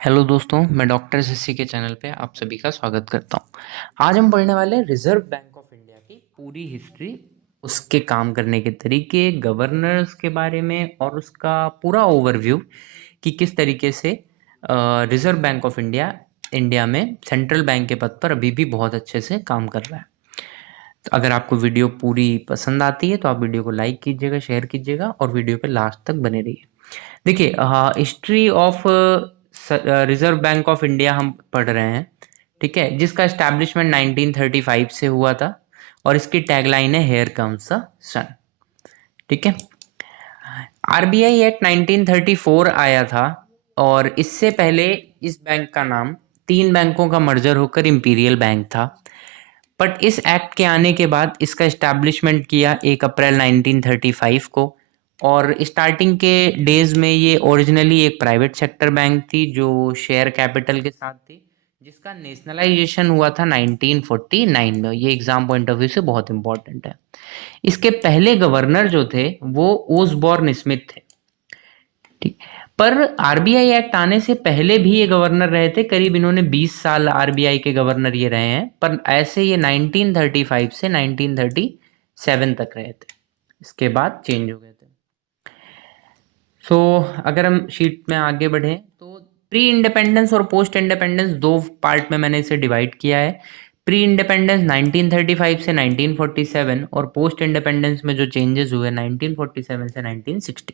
Hello दोस्तों, मैं doctor SSC के चैनल पे आप सभी का स्वागत करता हूँ। आज हम पढ़ने वाले हैं रिजर्व बैंक ऑफ इंडिया की पूरी हिस्ट्री, उसके काम करने के तरीके, गवर्नर्स के बारे में और उसका पूरा ओवरव्यू कि किस तरीके से reserve bank of India India में सेंट्रल बैंक के पद पर अभी भी बहुत अच्छे से काम कर रहा है। तो अगर आपको वीडियो पूरी पसंद आती है तो आप वीडियो को लाइक कीजिएगा, शेयर कीजिएगा और वीडियो पे लास्ट तक बने रहिए। देखिए, history of reserve bank of India हम पढ़ रहे हैं, ठीक है, जिसका एस्टैब्लिशमेंट 1935 से हुआ था और इसकी टैगलाइन है हेयर कम्स द सन। ठीक है, आरबीआई एक्ट 1934 आया था और इससे पहले इस बैंक का नाम तीन बैंकों का मर्जर होकर इंपीरियल बैंक था। बट इस एक्ट के आने के बाद इसका एस्टैब्लिशमेंट किया 1 अप्रैल 1935 को और स्टार्टिंग के डेज में ये ओरिजिनली एक प्राइवेट सेक्टर बैंक थी जो शेयर कैपिटल के साथ थी, जिसका नेशनलाइजेशन हुआ था 1949 में। ये एग्जाम पॉइंट ऑफ व्यू से बहुत इंपॉर्टेंट है। इसके पहले गवर्नर जो थे वो ओसबॉर्न स्मिथ थे। ठीक, पर आरबीआई एक्ट आने से पहले भी ये गवर्नर रहे थे, करीब इन्होंने 20 साल आरबीआई के गवर्नर ये रहे हैं, पर ऐसे ये 1935 से 1937 तक रहे थे, इसके बाद चेंज हो गए थे। सो अगर हम शीट में आगे बढ़े तो प्री इंडिपेंडेंस और पोस्ट इंडिपेंडेंस दो पार्ट में मैंने इसे डिवाइड किया है। प्री इंडिपेंडेंस 1935 से 1947 और पोस्ट इंडिपेंडेंस में जो चेंजेस हुए 1947 से 1960।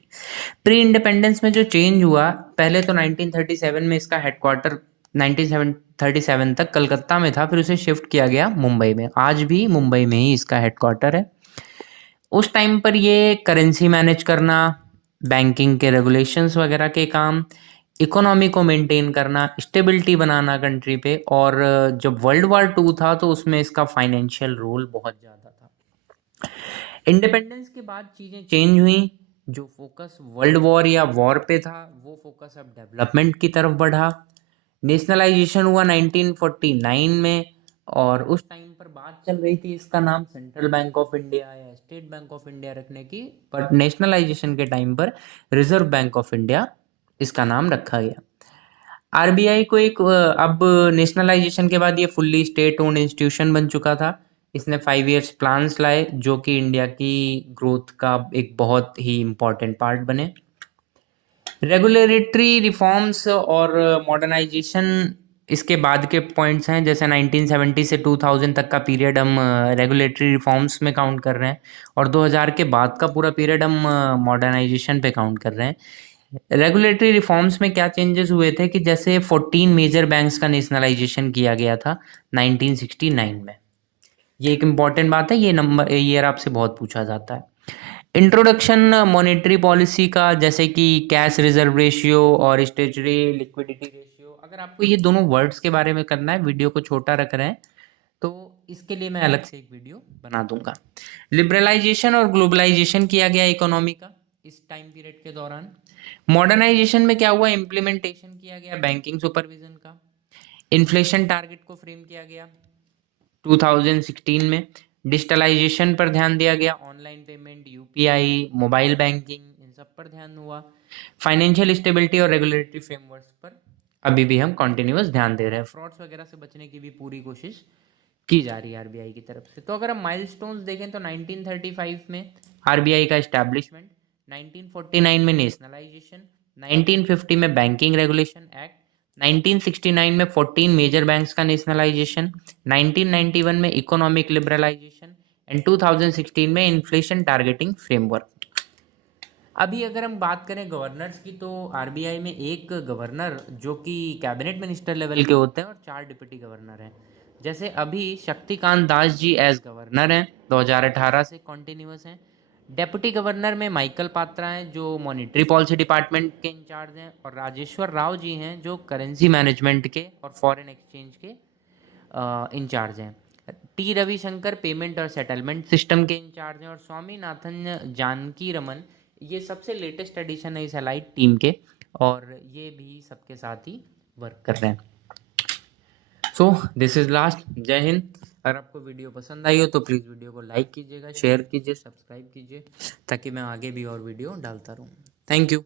प्री इंडिपेंडेंस में जो चेंज हुआ, पहले तो 1937 में इसका हेडक्वार्टर 1937 तक कलकत्ता में था, फिर उसे शिफ्ट किया गया मुंबई में। आज भी मुंबई में ही इसका हेडक्वार्टर है। उस टाइम पर ये करेंसी मैनेज करना, बैंकिंग के रेगुलेशंस वगैरह के काम, इकोनॉमी को मेंटेन करना, स्टेबिलिटी बनाना कंट्री पे, और जब वर्ल्ड वॉर 2 था तो उसमें इसका फाइनेंशियल रोल बहुत ज़्यादा था। इंडिपेंडेंस के बाद चीज़ें चेंज हुई, जो फोकस वर्ल्ड वॉर या वॉर पे था वो फोकस अब डेवलपमेंट की तरफ बढ़ा। नेशनलाइजेशन हुआ 1949 में और उस टाइम पर बात चल रही थी इसका नाम सेंट्रल बैंक ऑफ इंडिया या स्टेट बैंक ऑफ इंडिया रखने की, बट नेशनलाइजेशन के टाइम पर रिजर्व बैंक ऑफ इंडिया इसका नाम रखा गया। आरबीआई को एक अब नेशनलाइजेशन के बाद ये फुल्ली स्टेट ओन्ड इंस्टीट्यूशन बन चुका था। इसने 5 इयर्स प्लान्स लाए जो कि इंडिया की ग्रोथ का एक बहुत ही इम्पोर्टेंट पार्ट बने। रेगुलेटरी रिफॉर्म्स और मॉडर्नाइजेशन इसके बाद के पॉइंट्स हैं, जैसे 1970 से 2000 तक का पीरियड हम रेगुलेटरी रिफॉर्म्स में काउंट कर रहे हैं और 2000 के बाद का पूरा पीरियड हम मॉडर्नाइजेशन पे काउंट कर रहे हैं। रेगुलेटरी रिफॉर्म्स में क्या चेंजेस हुए थे कि जैसे 14 मेजर बैंक्स का नेशनलाइजेशन किया गया था 1969 में। ये एक इम्पॉर्टेंट बात है, ये नंबर ईयर आपसे बहुत पूछा जाता है। इंट्रोडक्शन मॉनेटरी पॉलिसी का, जैसे कि कैश रिजर्व रेशियो और स्टेचुरी लिक्विडिटी रेशियो। अगर आपको ये दोनों वर्ड्स के बारे में करना है, वीडियो को छोटा रख रहे हैं तो इसके लिए मैं अलग से एक वीडियो बना दूंगा। लिबरलाइजेशन और ग्लोबलाइजेशन किया गया इकोनॉमी का इस टाइम पीरियड के दौरान। मॉडर्नाइजेशन में क्या हुआ, इम्प्लीमेंटेशन किया गया बैंकिंग सुपरविजन का। इन्फ्लेशन टारगेट को फ्रेम किया गया 2016 में। डिजिटलाइजेशन पर ध्यान दिया गया, online payment, UPI, mobile banking, इन सब पर ध्यान हुआ। फाइनेंशियल स्टेबिलिटी और रेगुलेटरी फ्रेमवर्क पर अभी भी हम कॉन्टिन्यूअस ध्यान दे रहे हैं। फ्रॉड्स वगैरह से बचने की भी पूरी कोशिश की जा रही है आरबीआई की तरफ से। तो अगर हम माइलस्टोन्स देखें तो 1935 में आरबीआई का एस्टैब्लिशमेंट, 1949 में नेशनलाइजेशन, 1950 में बैंकिंग रेगुलेशन एक्ट, 1969 में 14 मेजर बैंक्स का नेशनलाइजेशन, 1991 में इकोनॉमिक लिबरलाइजेशन एंड 2016 में इन्फ्लेशन टारगेटिंग फ्रेमवर्क। अभी अगर हम बात करें गवर्नर्स की तो आरबीआई में एक गवर्नर जो कि कैबिनेट मिनिस्टर लेवल के होते हैं और 4 डिप्टी गवर्नर हैं। जैसे अभी शक्तिकांत दास जी एज गवर्नर हैं, 2018 से कॉन्टिन्यूअस हैं। डेप्यूटी गवर्नर में माइकल पात्रा हैं जो मॉनिटरी पॉलिसी डिपार्टमेंट के इंचार्ज हैं, और राजेश्वर राव जी हैं जो करेंसी मैनेजमेंट के और फॉरेन एक्सचेंज के इंचार्ज हैं। टी रविशंकर पेमेंट और सेटलमेंट सिस्टम के इंचार्ज हैं, और स्वामीनाथन जानकी रमन ये सबसे लेटेस्ट एडिशन है इस एलाइड टीम के, और ये भी सबके साथ ही वर्क कर रहे हैं। So this is last. जय हिंद। अगर आपको वीडियो पसंद आई हो तो प्लीज़ वीडियो को लाइक कीजिएगा, शेयर कीजिए, सब्सक्राइब कीजिए ताकि मैं आगे भी और वीडियो डालता रहूँ। Thank you.